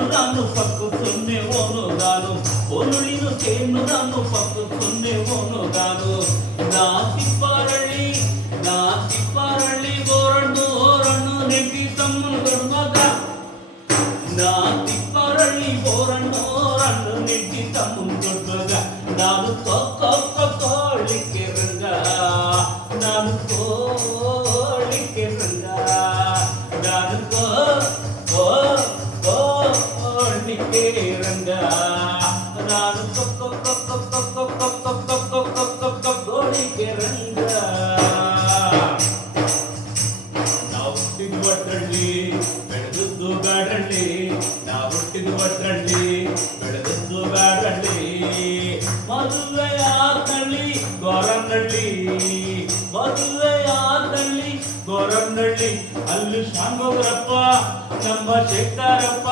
ನಾನು ಪಕ್ಕು ಸೊನ್ನೆ ಓನುಗಾನು ಓನುಳಿನು ಕೇನು ನಾನು ಪಕ್ಕು ಸೊನ್ನೆ ಓನುಗಾನು ನಾ ತಿಪ್ಪಾರಳ್ಳಿ ಗೋರಣ್ಣು ನೆಂಟಿ ತಮ್ಮನ ಗರ್ಮಗ ನಾ ತಿಪ್ಪಾರಳ್ಳಿ ಗೋರಣ್ಣು ನೆಂಟಿ ತಮ್ಮನ ಗರ್ಮಗ ನಾನು ಕೋಳಿಕೆ ರಂಗ ನಾನು ಕೋಳಿಕೆ ರಂಗ ನಾನು ಕೋಳಿಕೆ ರಂಗ ನಾನು ಕೋಳಿಕೆ ರಂಗ ನಾವು ಹುಟ್ಟಿದ ಒಟ್ಟಳ್ಳಿ ಬೆಳೆದದ್ದು ಗಾಡಳ್ಳಿ ನಾವು ಹುಟ್ಟಿದ ಒಟ್ಟಳ್ಳಿ ಬೆಳೆದದ್ದು ಗಾಡಳ್ಳಿ ಮದುವೆಯಾದಳ್ಳಿ ಗೋರನಹಳ್ಳಿ ಮದುವೆಯಾದಳ್ಳಿ ಗೋರನಹಳ್ಳಿ ಅಲ್ಲಿ ಶಾಂಗೋಗ್ರಪ್ಪ ನಮ್ಮ ಶೇಖರಪ್ಪ